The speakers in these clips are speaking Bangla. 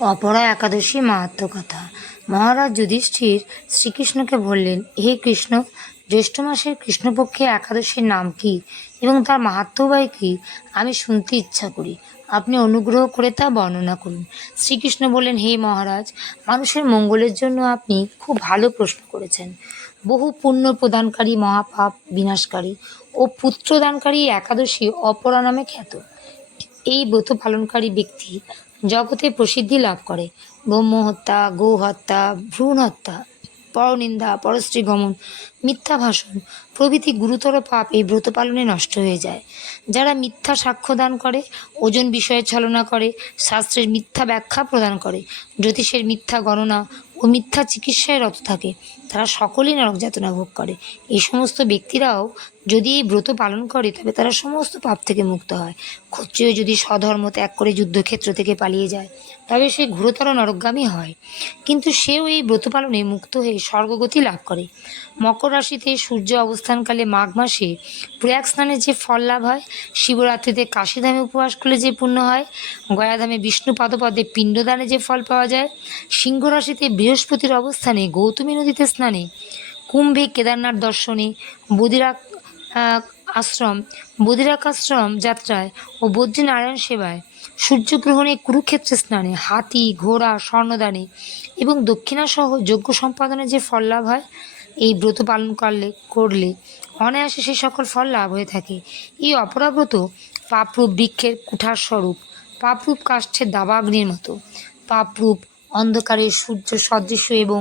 অপরা একাদশী মাহাত্ম কথা। মহারাজ যুধিষ্ঠির শ্রীকৃষ্ণকে বললেন, হে কৃষ্ণ, জ্যৈষ্ঠ মাসের কৃষ্ণপক্ষে একাদশীর নাম কি এবং তার মাহাত্ম্যবাই কি? আমি শুনতে ইচ্ছা করি। আপনি অনুগ্রহ করে তা বর্ণনা করুন। শ্রীকৃষ্ণ বললেন, হে মহারাজ, মানুষের মঙ্গলের জন্য আপনি খুব ভালো প্রশ্ন করেছেন। বহু পুণ্য প্রদানকারী মহাপাপ বিনাশকারী ও পুত্রদানকারী একাদশী অপরা নামে খ্যাত। এই ব্রত পালনকারী ব্যক্তি জগতে প্রসিদ্ধি লাভ করে। ব্রহ্ম হত্যা গো হত্যা ভ্রূণ হত্যা পরনিন্দা পরশ্রী গমন মিথ্যা ভাষণ প্রভৃতি গুরুতর পাপ এই ব্রত পালনে নষ্ট হয়ে যায়। যারা মিথ্যা সাক্ষ্য দান করে, ওজন বিষয়ে ছলনা করে, শাস্ত্রের মিথ্যা ব্যাখ্যা প্রদান করে, জ্যোতিষের মিথ্যা গণনা ও মিথ্যা চিকিৎসায় রত থাকে, তারা সকলেই নরক যাতনা ভোগ করে। এই সমস্ত ব্যক্তিরাও যদি এই ব্রত পালন করে, তবে তারা সমস্ত পাপ থেকে মুক্ত হয়। ক্ষত্রিয় যদি স্বধর্ম ত্যাগ করে যুদ্ধক্ষেত্র থেকে পালিয়ে যায়, তবে সে ঘুরতর নরকগামী হয়। কিন্তু সেও এই ব্রত পালনে মুক্ত হয়ে স্বর্গগতি লাভ করে। মকর রাশিতে সূর্য অবস্থানকালে মাঘ মাসে প্রয়াগ স্নানে যে ফল লাভ হয়, শিবরাত্রিতে কাশীধামে উপবাস করলে যে পুণ্য হয়, গয়াধামে বিষ্ণু পাদপদে পিণ্ডদানে যে ফল পাওয়া যায়, সিংহ রাশিতে বৃহস্পতির অবস্থানে গৌতমী নদীতে স্নানে, কুম্ভে কেদারনাথ দর্শনে বদিরা বদিরাক আশ্রম যাত্রায় ও বদ্রীনারায়ণ সেবায়। সূর্যগ্রহণে কুরুক্ষেত্রে স্নানে হাতি, ঘোড়া, স্বর্ণদানে এবং দক্ষিণাসহ যজ্ঞ সম্পাদনে যে ফল লাভ হয়, এই ব্রত পালন করলে করলে অনায়াসে সেই সকল ফল লাভ হয়ে থাকে। এই অপরাব্রত পাপরূপ বৃক্ষের কুঠার স্বরূপ, পাপরূপ কাষ্ঠের দাবাগ্নির মতো। পাপরূপ অন্ধকারের সূর্য সদৃশ্য এবং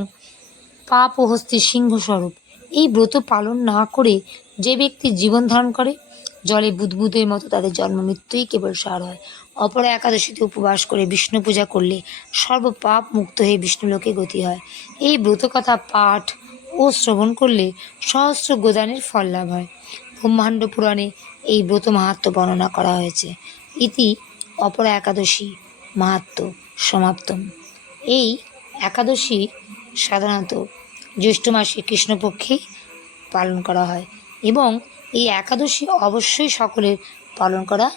পাপ ও হস্তির সিংহস্বরূপ এই ব্রত পালন না করে যে ব্যক্তি জীবন ধারণ করে, জলে বুদবুদের মতো তাদের জন্ম মৃত্যুই কেবল সার হয়। অপরা একাদশীতে উপবাস করে বিষ্ণু পূজা করলে সর্ব পাপ মুক্ত হয়ে বিষ্ণুলোকে গতি হয়। এই ব্রত কথা পাঠ ও শ্রবণ করলে সহস্র গোদানের ফল লাভ হয়। ব্রহ্মাণ্ড পুরাণে এই ব্রত মাহাত্ম বর্ণনা করা হয়েছে। ইতি অপরা একাদশী মাহাত্ম সমাপ্তম। এই একাদশী সাধারণত জ্যৈষ্ঠ মাসে কৃষ্ণপক্ষেই পালন করা হয় এবং এই একাদশী অবশ্যই সকলের পালন করা